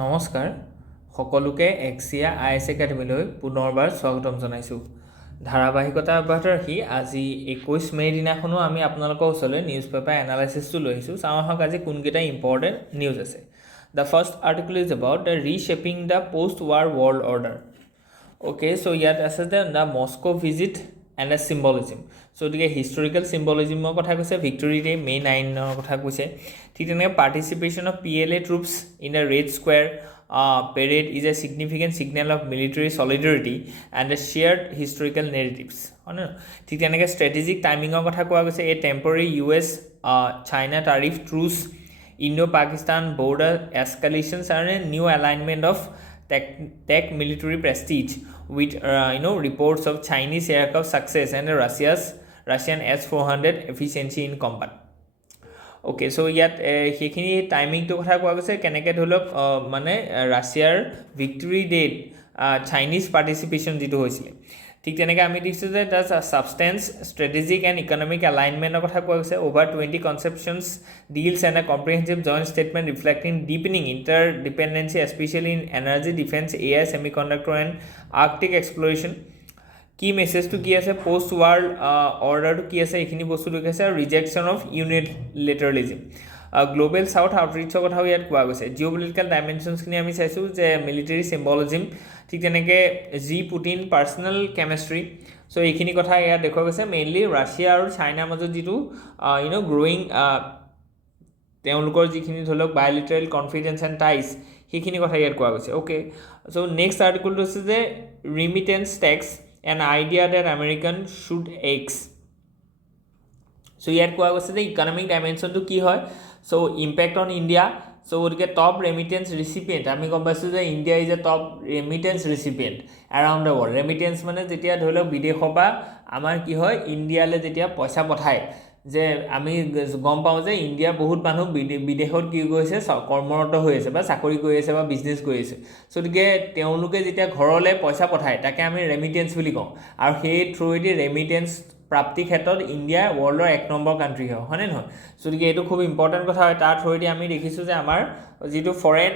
নমস্কাৰ সকলোকে AXIA IAS একাডেমীলৈ পুনৰবাৰ স্বাগতম জনাইছোঁ। ধাৰাবাহিকতা অব্যাহত ৰাখি আজি 21 মে দিনাখনো আমি আপোনালোকৰ ওচৰলৈ নিউজ পেপাৰ এনালাইচিছটো লৈ আহিছোঁ। চাওঁ আহক আজি কোনকেইটা ইম্পৰ্টেণ্ট নিউজ আছে। The first article is about the reshaping the post-war world order. Okay, so ইয়াত আছে the Moscow visit and a symbolism. So the historical symbolism কথা কৈছে, Victory Day May 9 কথা কৈছে। ঠিক তেনেকৈ participation of PLA troops in a Red Square parade is a significant signal of military solidarity and a shared historical narratives. ঠিক তেনেকৈ strategic timing কথা কোৱা গৈছে, a temporary US China tariff truce, Indo-Pakistan border escalations and a new alignment of tech military prestige with reports of Chinese aircraft success and Russian S-400 efficiency in combat. Okay, so ইয়াত সেইখিনি টাইমিংটো কথা কোৱা গৈছে কেনেকৈ ধৰি লওক মানে ৰাছিয়াৰ ভিক্টৰী ডেত চাইনিজ পাৰ্টিচিপেশ্যন যিটো হৈছিলে। ঠিক তেনেকৈ আমি দেখিছোঁ যে তাৰ ছাবষ্টেন্স ষ্ট্ৰেটেজিক এণ্ড ইকনমিক এলাইনমেণ্টৰ কথা কোৱা গৈছে। Over 20 concessions deals and a comprehensive joint statement reflecting deepening interdependency especially in energy defence AI semiconductor and Arctic exploration. কি মেছেজটো কি আছে, পোষ্ট ৱাৰ্ল্ড অৰ্ডাৰটো কি আছে, এইখিনি বস্তু দেখাইছে। আৰু ৰিজেকশ্যন অফ ইউনিলেটাৰেলিজম, গ্ল'বেল চাউথ আউটৰিচৰ কথাও ইয়াত কোৱা গৈছে। জিঅ' পলিটিকেল ডাইমেনশ্যনছখিনি আমি চাইছোঁ যে মিলিটাৰী চিম্বলিজিম, ঠিক তেনেকৈ জি পুটিন পাৰ্চনেল কেমেষ্ট্ৰি। চ' এইখিনি কথা ইয়াত দেখুওৱা গৈছে। মেইনলি ৰাছিয়া আৰু চাইনাৰ মাজত যিটো গ্ৰ'য়িং তেওঁলোকৰ যিখিনি ধৰি লওক বায়'লিটাৰেল কনফিডেন্স এণ্ড টাইজ, সেইখিনি কথা ইয়াত কোৱা গৈছে। অ'কে, চ' নেক্সট আৰ্টিকলটো হৈছে যে ৰিমিটেন্স tax an idea that American should X. So ইয়াত কোৱা গৈছে যে ইকনমিক ডাইমেনশ্যনটো কি হয়। চ' ইম্পেক্ট অন ইণ্ডিয়া। চ' গতিকে টপ ৰেমিটেন্স ৰিচিপিয়েণ্ট আমি গম পাইছোঁ যে India is a top remittance recipient around the world. Remittance মানে যেতিয়া ধৰি লওক বিদেশৰ পৰা আমাৰ কি হয়, ইণ্ডিয়ালৈ যেতিয়া পইচা পঠায়, যে আমি গম পাওঁ যে ইণ্ডিয়াৰ বহুত মানুহ বিদেশত কি গৈছে, কৰ্মৰত হৈ আছে বা চাকৰি কৰি আছে বা বিজনেছ কৰি আছে। চ' গতিকে তেওঁলোকে যেতিয়া ঘৰলৈ পইচা পঠায় তাকে আমি ৰেমিটেন্স বুলি কওঁ। আৰু সেই থ্ৰুৱেদি ৰেমিটেন্স প্ৰাপ্তিৰ ক্ষেত্ৰত ইণ্ডিয়া ৱৰ্ল্ডৰ 1 নম্বৰ কাণ্ট্ৰি হয়, হয়নে নহয়? চ' গতিকে এইটো খুব ইম্পৰ্টেণ্ট কথা হয়। তাৰ থ্ৰুৱেদি আমি দেখিছোঁ যে আমাৰ যিটো ফৰেন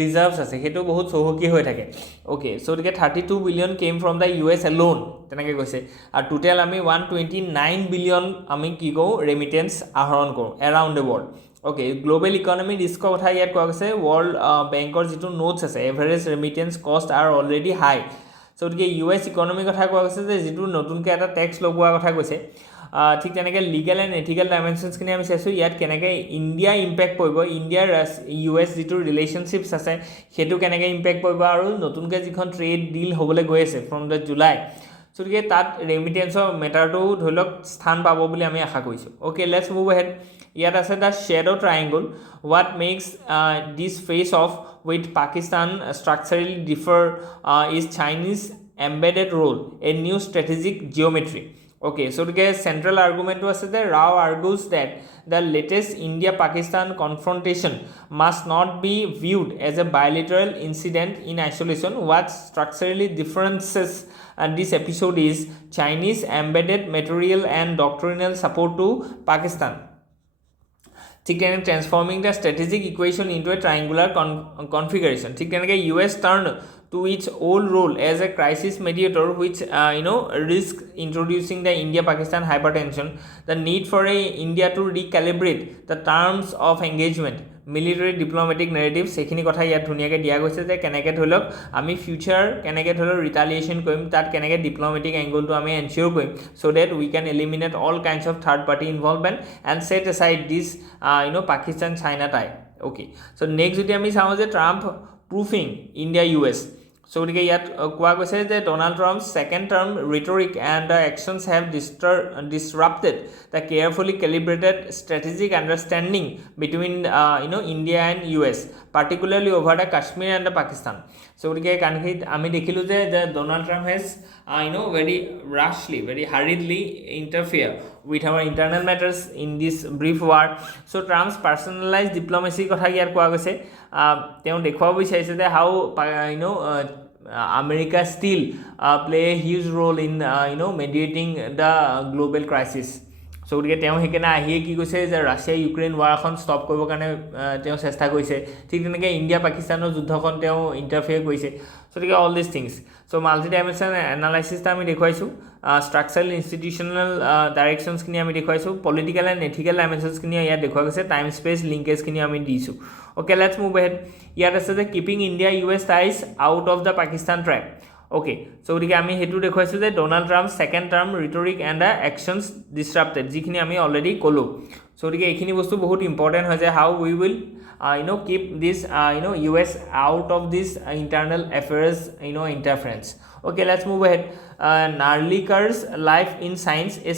ৰিজাৰ্ভছ আছে সেইটো বহুত চহকী হৈ থাকে। অ'কে, চ' গতিকে 32 billion came from the US Elon তেনেকৈ কৈছে। আৰু টোটেল আমি 129 বিলিয়ন আমি কি কৰোঁ, ৰেমিটেন্স আহৰণ কৰোঁ around the world. Okay, global economy ৰিস্কৰ কথা ইয়াত কোৱা গৈছে। ৱৰ্ল্ড বেংকৰ যিটো নোটছ আছে, average remittance cost are already high. So' গতিকে US ইকনমিৰ কথা কোৱা গৈছে যে যিটো নতুনকৈ এটা টেক্স লগোৱাৰ কথা কৈছে। ঠিক তেনেকৈ লিগেল এণ্ড এথিকেল ডাইমেনশ্যনছখিনি আমি চাইছোঁ। ইয়াত কেনেকৈ ইণ্ডিয়া ইম্পেক্ট পৰিব, ইণ্ডিয়াৰ US যিটো ৰিলেশ্যনশ্বিপছ আছে সেইটো কেনেকৈ ইম্পেক্ট পৰিব, আৰু নতুনকৈ যিখন ট্ৰেড ডিল হ'বলৈ গৈ আছে ফ্ৰম দ্য জুলাই। চ' গতিকে তাত ৰেমিটেন্সৰ মেটাৰটো ধৰি লওক স্থান পাব বুলি আমি আশা কৰিছোঁ। Okay, let's move ahead. ইয়াত আছে the shadow triangle, what makes this face off with Pakistan structurally differ is Chinese embedded role, a new strategic geometry. Okay, so the central argument was that Rao argues that the latest India-Pakistan confrontation must not be viewed as a bilateral incident in isolation. What structurally differences this episode is Chinese embedded material and doctrinal support to Pakistan, transforming the strategic equation into a triangular configuration. US turned to its old role as a crisis mediator, which risk introducing the India-Pakistan hypertension, the need for India to recalibrate the terms of engagement, military diplomatic narratives, সেইখিনি কথা ইয়াত ধুনীয়াকৈ দিয়া গৈছে যে কেনেকৈ ধৰি লওক আমি ফিউচাৰ কেনেকৈ ধৰি লওক ৰিটালিয়েশ্যন কৰিম, তাত কেনেকৈ ডিপ্ল'মেটিক এংগলটো আমি এনচিয়'ৰ কৰিম, so' that we can eliminate all kinds of third party involvement and set aside this Pakistan China tie. Okay, so' next যদি আমি চাওঁ যে Trump proofing India US। So' গতিকে ইয়াত কোৱা গৈছে যে Donald Trump's second term rhetoric and the actions have disrupted the carefully calibrated strategic understanding between India and US, particularly over the Kashmir and the Pakistan. So' গতিকে আমি দেখিলোঁ যে Donald Trump has very rashly, very hurriedly interfere with our internal matters in this brief war. So Trump's personalized diplomacy কথা ইয়াত কোৱা গৈছে। তেওঁ দেখুৱাব বিচাৰিছে যে how America still play a huge role in mediating the global crisis. So গতিকে তেওঁ সেইকাৰণে আহিয়ে কি কৈছে যে ৰাছিয়া ইউক্ৰেইন ৱাৰখন ষ্টপ কৰিবৰ কাৰণে তেওঁ চেষ্টা কৰিছে ঠিক তেনেকৈ ইণ্ডিয়া পাকিস্তানৰ যুদ্ধখন তেওঁ ইণ্টাৰফিয়াৰ কৰিছে সো গতিকে all this things so multidimensional এনালাইচিছটা আমি দেখুৱাইছোঁ ষ্ট্ৰাকচাৰেল ইনষ্টিটিউশ্যনেল ডাইৰেকশ্যনছখিনি আমি দেখুৱাইছোঁ পলিটিকেল এণ্ড এথিকেল ডাইমেনশ্যনছখিনি ইয়াত দেখুওৱা গৈছে টাইম স্পেচ লিংকেজখিনি আমি দিছোঁ অ'কে লেটছ মুভ এহেড ইয়াত আছে যে keeping India US ties out of the Pakistan trap okay so গতিকে আমি সেইটো দেখুৱাইছোঁ যে Donald Trump second term rhetoric and the actions disrupted যিখিনি আমি অলৰেডি ক'লোঁ সো গতিকে এইখিনি বস্তু বহুত ইম্পৰ্টেণ্ট হয় যে হাউ উই will keep this US out of this internal affairs interference. Okay, let's move ahead. Narlikar's life in science, a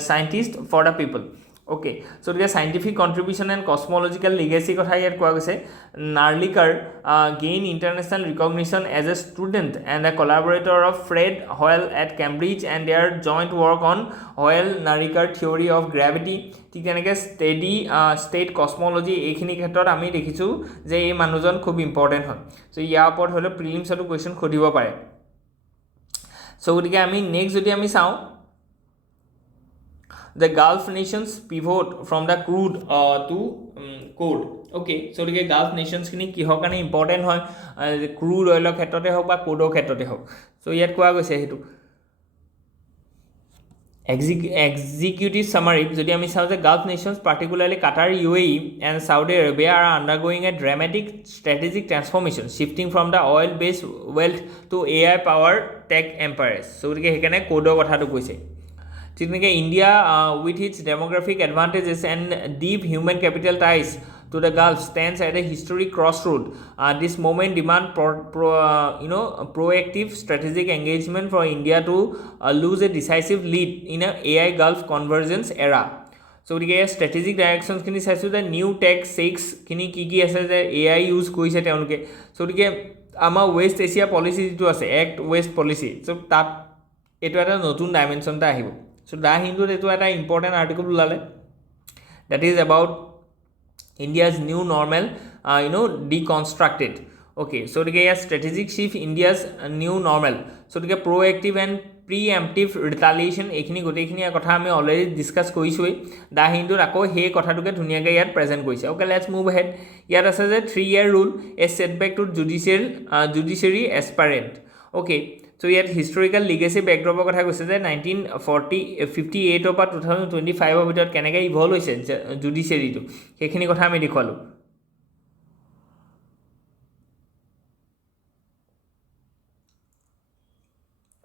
scientist for the people. Okay, so the scientific contribution and cosmological legacy kotha yat koa goise Narlikar gained international recognition as a student and a collaborator of Fred Hoyle at Cambridge and their joint work on Hoyle-Narlikar theory of gravity ঠিক তেনেকৈ steady state কসমলজি এইখিনি ক্ষেত্ৰত আমি দেখিছোঁ যে এই মানুহজন খুব ইম্পৰ্টেণ্ট হয় চ' ইয়াৰ ওপৰত হ'লেও প্ৰিলিমছতো কুৱেশ্যন সুধিব পাৰে চ' গতিকে আমি নেক্সট যদি আমি চাওঁ the Gulf nations pivot from the crude to code okay so the Gulf nations kini kihor kane important hoy crude oil khetrote hok ba code khetrote hok so yat koa goise hetu executive summary jodi ami sao je Gulf nations particularly Qatar UAE and Saudi Arabia are undergoing a dramatic strategic transformation shifting from the oil based wealth to AI powered tech empires so the hekane code kotha to koise Technically, India, with its demographic advantages and deep human capital ties to the Gulf, stands at a historic crossroad. This moment demands proactive strategic engagement for India to lose a decisive lead in an AI Gulf convergence era. So, the strategic directions kini saisu the new tech shakes kini ki ase the AI use koise teonuke. So, the ama West Asia policy to ase Act West policy. So, that etu eta notun dimension ta ahibo. So, the Hindu is an important article that is about India's new normal, deconstructed. Okay, so the strategic shift India's new normal. So, the proactive and preemptive retaliation, ekhini gote ekhini kotha ame already discuss koisoi. The Hindu ako he kotha tuke dhuniyaga yat present koise. Okay, let's move ahead. Yat ase je 3-year rule, a setback to judiciary aspirant. Okay. So, yet historical legacy backdrop of 1958 to 2025 of it can evolve judiciary to Hekini Kotha Medical.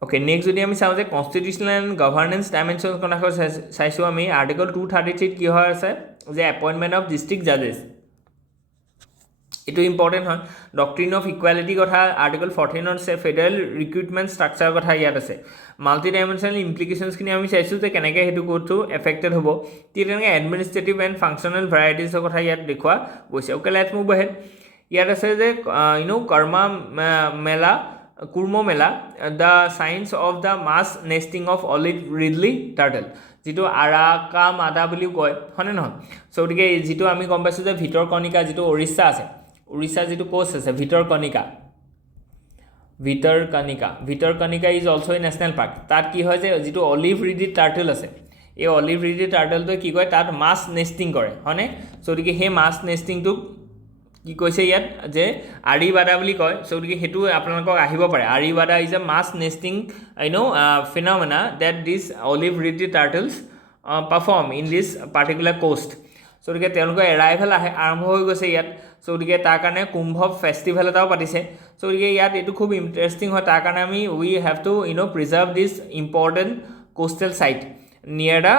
Okay, next video we have the constitutional and governance dimensions. Saisuami Article 233 the appointment of district judges. It is important হয় doctrine of equality কথা article 14 on federal recruitment structure কথা ইয়াত আছে multi dimensional implications খিনি আমি চাইছো যে কেনেকৈ হেতু কোটো এফেক্টেড হ'ব তেনেকৈ এডমিনিষ্ট্ৰেটিভ এণ্ড ফাংচনেল ভ্যাৰাইটিজ কথা ইয়াত দেখুৱা গৈছে ওকে লেটস মুভ ahead ইয়াত আছে যে কুৰ্ম মেলা the science of the mass nesting of olive ridley turtle যেটো আৰাকা মাদা বুলি কয় হনে নহয় সো গতিকে যেটো আমি গম পাইছো যে ভিতৰ কণিকা যেটো ওড়িশা আছে Orissa যেটো কোষ্ট আছে Bhitarkanika is also a national park তাত কি হয় যে যেটো অলিভ রিডি টার্টল আছে এই অলিভ রিডি টার্টলটো কি কয় তাত মাছ নেস্টিং কৰে হনে সো গতিকে হে মাছ নেস্টিংটো কি কৈছে ইয়াত যে আৰিবাদা বুলি কয় সো গতিকে হেতু আপোনালোকক আহিব পাৰে arribada is a mass nesting phenomena that these olive ridley turtles perform in this particular coast so গতিকে তেওঁলোকৰ এৰাইভেল আৰম্ভ হৈ গৈছে ইয়াত সো গতিকে তাৰ কাৰণে কুম্ভ ফেষ্টিভেল এটাও পাতিছে সো গতিকে ইয়াত এটো খুব ইন্টাৰেষ্টিং হয় তাৰ কাৰণে আমি we have to preserve this important coastal site near the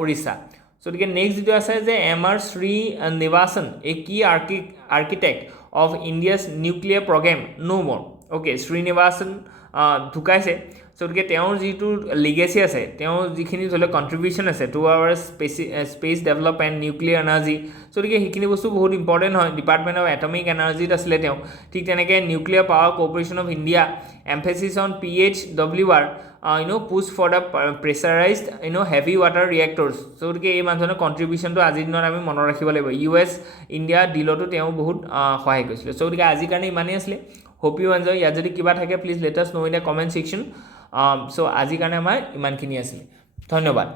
Odisha so গতিকে নেক্সট যেটো আছে যে M R Srinivasan a key architect of India's nuclear programme no more okay Srinivasan ঢুকাইছে সো গতিকে তেওঁৰ যেটো লিগেসি আছে তেওঁ যিখিনি ধলে কন্ট্ৰিবিউশন আছে to our space development nuclear energy so গতিকে সেইখিনি বস্তু বহুত ইম্পৰ্টেন্ট হয় ডিপাৰ্টমেন্ট অফ এটমিক এনাৰ্জিত আছিলে তেওঁ ঠিক তেনেকৈ nuclear power corporation of India emphasis on PHWR push for the pressurized heavy water reactors so গতিকে এই মানুহৰ কন্ট্ৰিবিউশনটো আজি দিনৰ আমি মনত ৰাখিব লাগিব US ইণ্ডিয়া ডিলটো তেওঁ বহুত সহায় কৰিছিল সো গতিকে আজি কাৰণে ইমানেই আছিল hope you enjoy ইয়াত যদি কিবা থাকে please let us know in the comment section so আজি কাৰণে আমাৰ ইমানখিনি আছিল ধন্যবাদ